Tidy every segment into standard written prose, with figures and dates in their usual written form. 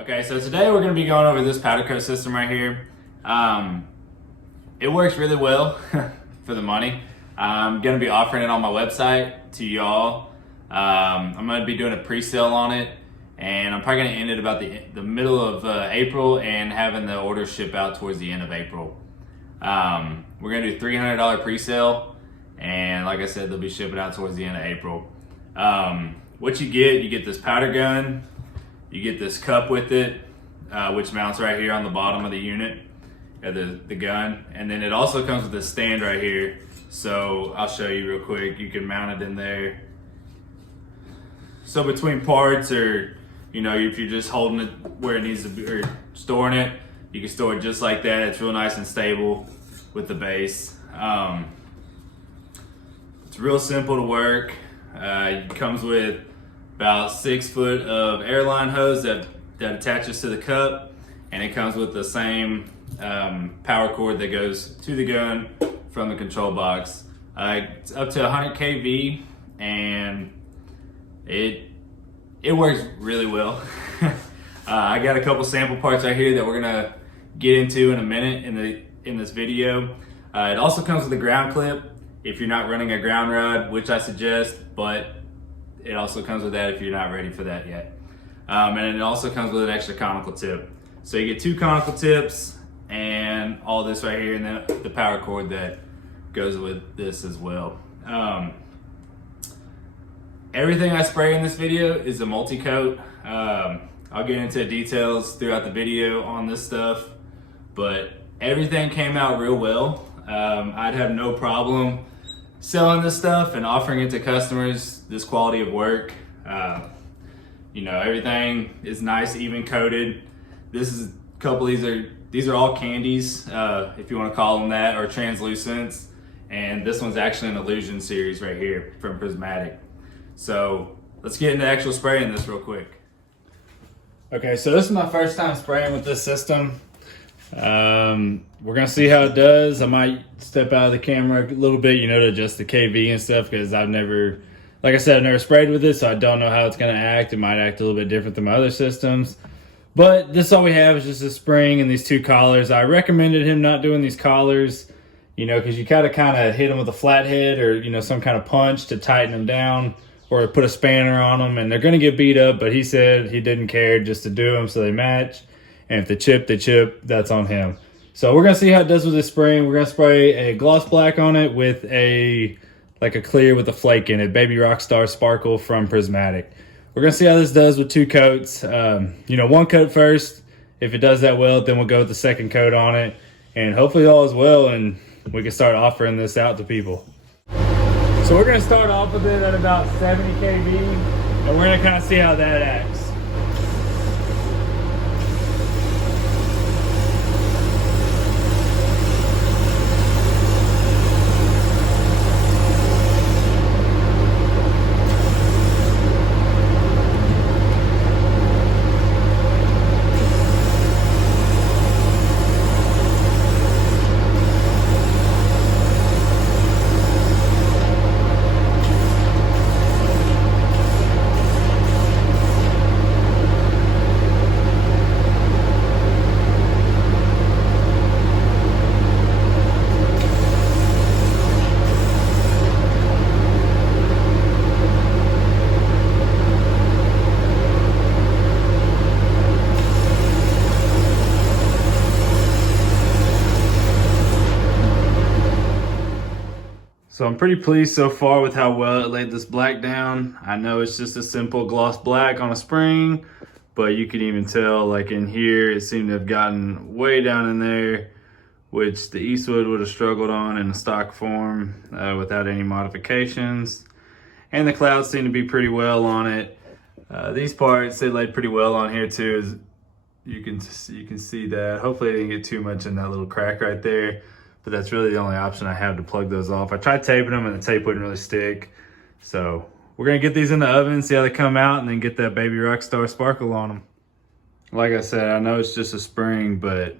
Okay, so today we're going to be going over this powder coat system right here. It works really well for the money. I'm going to be offering it on my website to y'all. I'm going to be doing a pre-sale on it, and I'm probably going to end it about the middle of April and having the order ship out towards the end of April. We're going to do $300 pre-sale, and like I said, they'll be shipping out towards the end of April. What you get this powder gun. You get this cup with it, which mounts right here on the bottom of the unit, the gun. And then it also comes with this stand right here. So I'll show you real quick. You can mount it in there. So between parts, or if you're just holding it where it needs to be, or storing it, you can store it just like that. It's real nice and stable with the base. It's real simple to work. It comes with about 6 foot of airline hose that attaches to the cup, and it comes with the same power cord that goes to the gun from the control box. It's up to 100 kV, and it works really well. I got a couple sample parts right here that we're gonna get into in a minute in this video. It also comes with a ground clip if you're not running a ground rod, which I suggest, but it also comes with that if you're not ready for that yet. And it also comes with an extra conical tip. So you get 2 conical tips and all this right here, and then the power cord that goes with this as well. Everything I spray in this video is a multi-coat. I'll get into details throughout the video on this stuff, but everything came out real well. I'd have no problem selling this stuff and offering it to customers, this quality of work. Everything is nice, even coated. This is a couple, these are all candies, if you want to call them that, or translucents. And this one's actually an Illusion series right here from Prismatic. So let's get into actual spraying this real quick. Okay, so this is my first time spraying with this system. We're gonna see how it does. I might step out of the camera a little bit, to adjust the KV and stuff, because I've never sprayed with it, so I don't know how it's gonna act. It might act a little bit different than my other systems. But this all we have is just a spring and these 2 collars. I recommended him not doing these collars, because you gotta kind of hit them with a flathead or some kind of punch to tighten them down, or put a spanner on them, and they're gonna get beat up. But he said he didn't care, just to do them so they match. And if they chip, that's on him. So we're gonna see how it does with this spraying. We're gonna spray a gloss black on it with a clear with a flake in it, Baby ROCKSTAR Sparkle from Prismatic. We're gonna see how this does with 2 coats. 1 coat first. If it does that well, then we'll go with the 2nd coat on it, and hopefully all is well, and we can start offering this out to people. So we're gonna start off with it at about 70 kV, and we're gonna kind of see how that acts. So I'm pretty pleased so far with how well it laid this black down. I know it's just a simple gloss black on a spring, but you can even tell, like in here, it seemed to have gotten way down in there, which the Eastwood would have struggled on in a stock form without any modifications. And the clouds seem to be pretty well on it. These parts, they laid pretty well on here too. As you can see that. Hopefully I didn't get too much in that little crack right there. But that's really the only option I have to plug those off. I tried taping them and the tape wouldn't really stick. So we're gonna get these in the oven, see how they come out, and then get that Baby ROCKSTAR Sparkle on them. Like I said, I know it's just a spring, but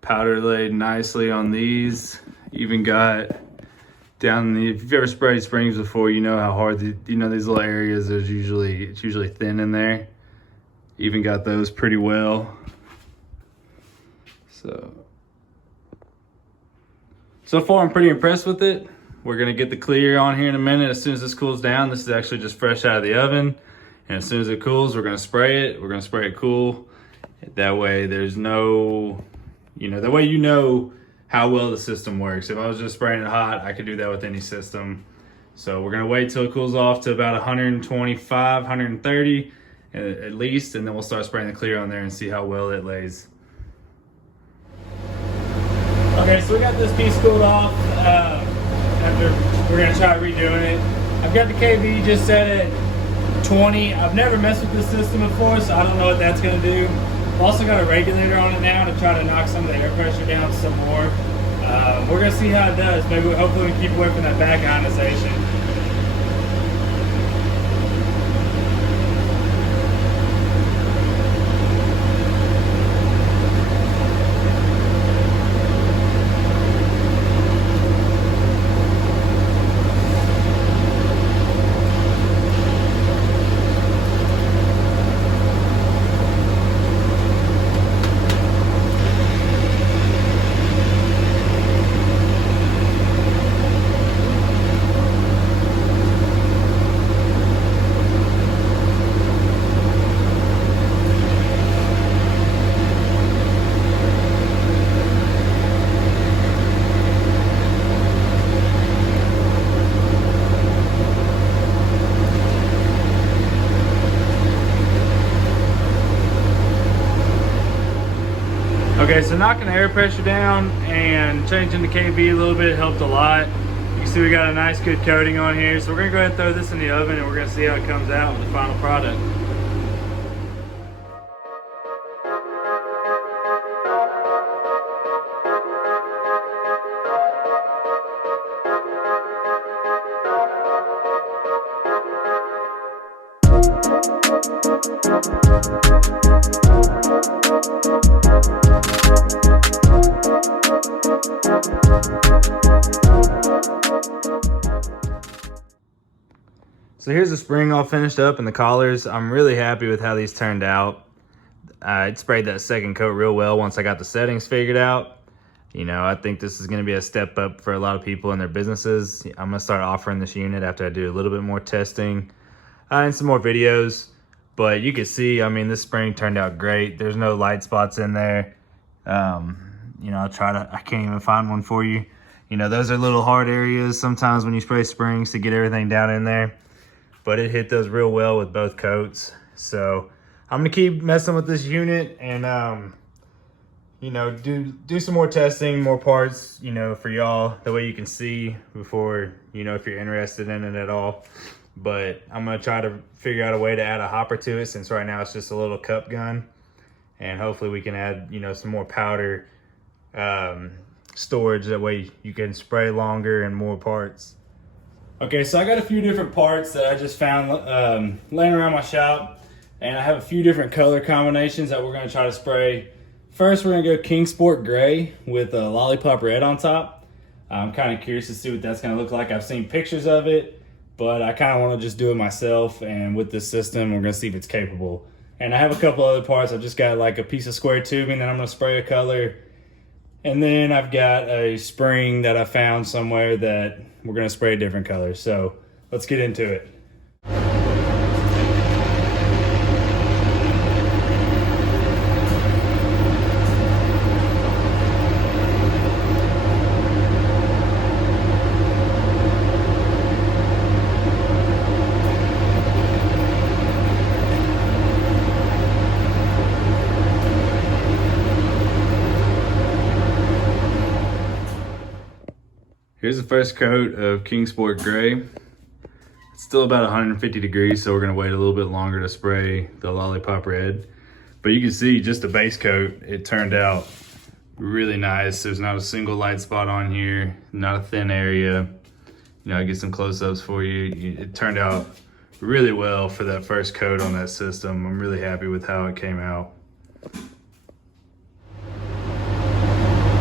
powder laid nicely on these. Even got down the, if you've ever sprayed springs before, you know how hard these little areas, it's usually thin in there. Even got those pretty well. So far I'm pretty impressed with it. We're gonna get the clear on here in a minute. As soon as this cools down, this is actually just fresh out of the oven. And as soon as it cools, we're gonna spray it. We're gonna spray it cool. That way there's no, that way you know how well the system works. If I was just spraying it hot, I could do that with any system. So we're gonna wait till it cools off to about 125, 130 at least, and then we'll start spraying the clear on there and see how well it lays. Okay, so we got this piece cooled off. After we're gonna try redoing it. I've got the KV just set at 20. I've never messed with this system before, so I don't know what that's gonna do. I've also got a regulator on it now to try to knock some of the air pressure down some more. We're gonna see how it does. Maybe hopefully we can keep away from that back ionization. Okay, so knocking the air pressure down and changing the KV a little bit helped a lot. You can see we got a nice good coating on here. So we're gonna go ahead and throw this in the oven and we're gonna see how it comes out with the final product. So here's the spring all finished up and the collars. I'm really happy with how these turned out. I sprayed that second coat real well once I got the settings figured out. I think this is gonna be a step up for a lot of people in their businesses. I'm gonna start offering this unit after I do a little bit more testing and some more videos. But you can see, this spring turned out great. There's no light spots in there. I can't even find one for you. Those are little hard areas sometimes when you spray springs to get everything down in there. But it hit those real well with both coats. So I'm gonna keep messing with this unit and do some more testing, more parts, for y'all. That way you can see before, if you're interested in it at all. But I'm gonna try to figure out a way to add a hopper to it, since right now it's just a little cup gun. And hopefully we can add, some more powder storage. That way you can spray longer and more parts. Okay, so I got a few different parts that I just found laying around my shop, and I have a few different color combinations that we're gonna try to spray. First, we're gonna go Kingsport Gray with a Lollypop Red on top. I'm kind of curious to see what that's gonna look like. I've seen pictures of it, but I kind of want to just do it myself, and with this system, we're gonna see if it's capable. And I have a couple other parts. I've just got like a piece of square tubing that I'm gonna spray a color. And then I've got a spring that I found somewhere that we're gonna spray a different color. So let's get into it. Here's the first coat of Kingsport Gray. It's still about 150 degrees, so we're gonna wait a little bit longer to spray the Lollypop Red. But you can see just the base coat, it turned out really nice. There's not a single light spot on here, not a thin area. I get some close-ups for you. It turned out really well for that first coat on that system. I'm really happy with how it came out.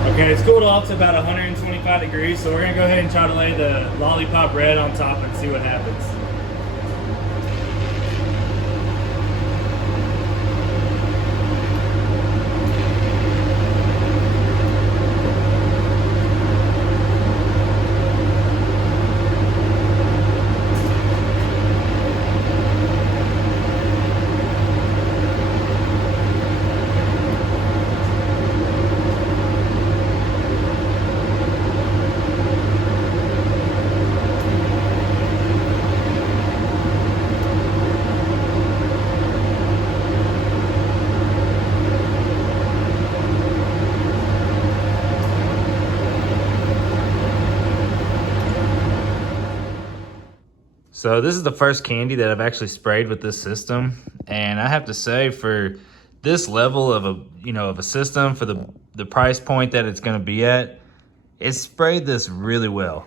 Okay, it's cooled off to about 125 degrees, so we're gonna go ahead and try to lay the Lollypop Red on top and see what happens. So this is the first candy that I've actually sprayed with this system, and I have to say, for this level of a system, for the price point that it's going to be at, it sprayed this really well.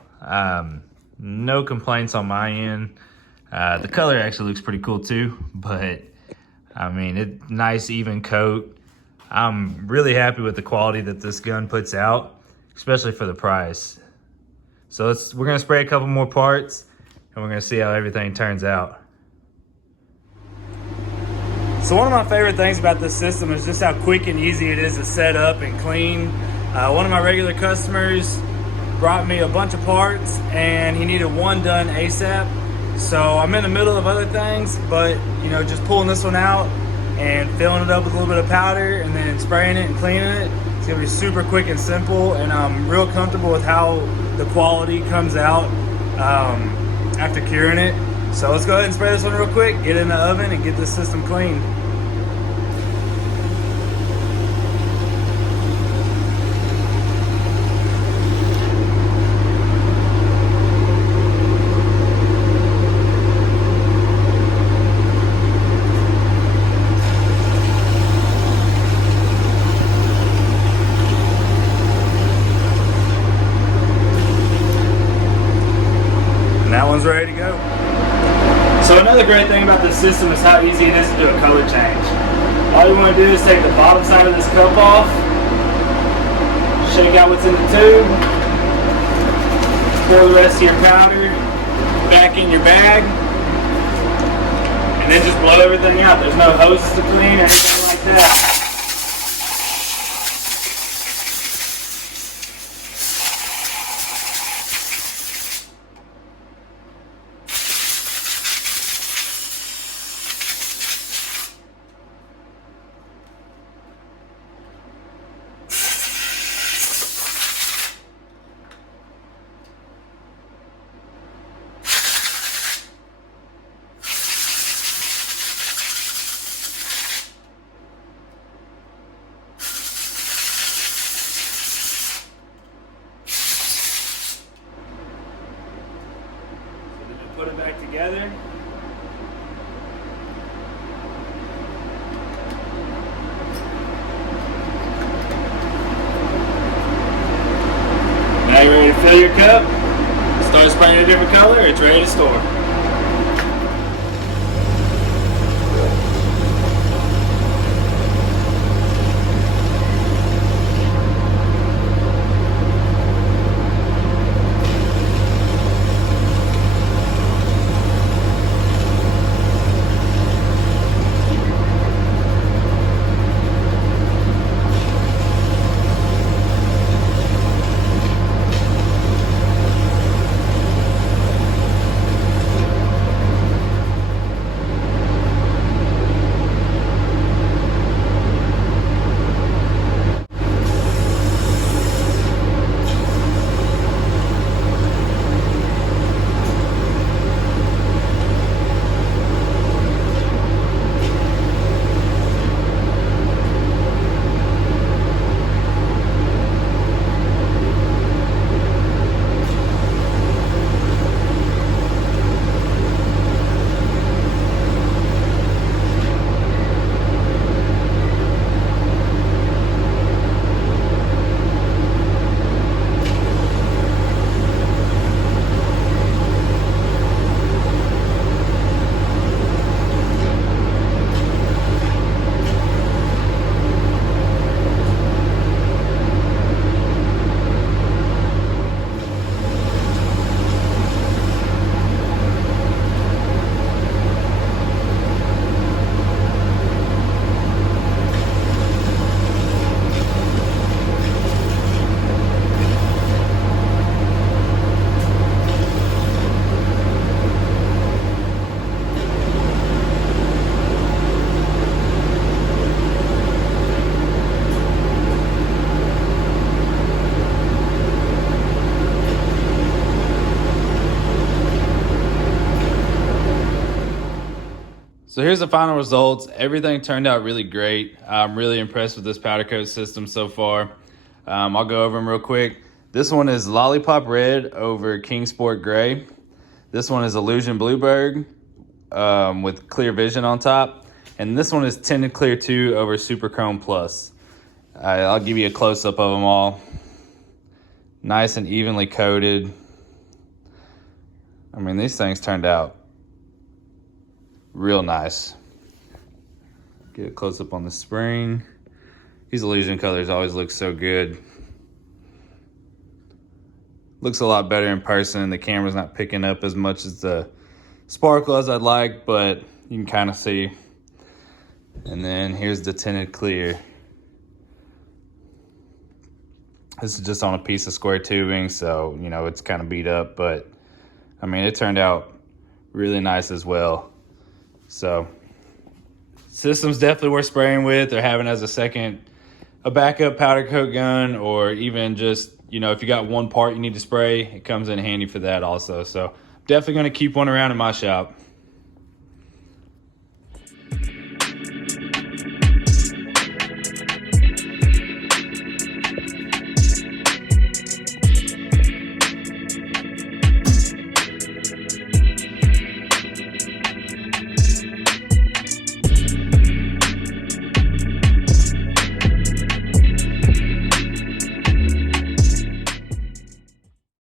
No complaints on my end. The color actually looks pretty cool too, but I mean, nice even coat. I'm really happy with the quality that this gun puts out, especially for the price. So we're gonna spray a couple more parts, and we're gonna see how everything turns out. So one of my favorite things about this system is just how quick and easy it is to set up and clean. One of my regular customers brought me a bunch of parts, and he needed one done ASAP. So I'm in the middle of other things, but just pulling this one out and filling it up with a little bit of powder and then spraying it and cleaning it. It's gonna be super quick and simple, and I'm real comfortable with how the quality comes out after curing it. So let's go ahead and spray this one real quick, get it in the oven, and get this system clean. That one's ready to go. So another great thing about this system is how easy it is to do a color change. All you want to do is take the bottom side of this cup off, shake out what's in the tube, pour the rest of your powder back in your bag, and then just blow everything out. There's no hoses to clean or anything like that. Put it back together. Now you're ready to fill your cup. Start spraying a different color, it's ready to store. So here's the final results. Everything turned out really great. I'm really impressed with this powder coat system so far. I'll go over them real quick. This one is Lollypop Red over King Sport Gray. This one is Illusion Bluebird with clear vision on top. And this one is Tinted Clear 2 over Super Chrome Plus. I'll give you a close-up of them all. Nice and evenly coated. I mean, these things turned out real nice. Get a close-up on the spring. These Illusion colors always look so good. Looks a lot better in person. The camera's not picking up as much as the sparkle as I'd like, but you can kind of see. And then here's the Tinted Clear. This is just on a piece of square tubing, so, you know, it's kind of beat up, but, I mean, it turned out really nice as well. So, system's definitely worth spraying with or having as a backup powder coat gun, or even just, you know, if you got one part you need to spray, it comes in handy for that also. So, definitely going to keep one around in my shop.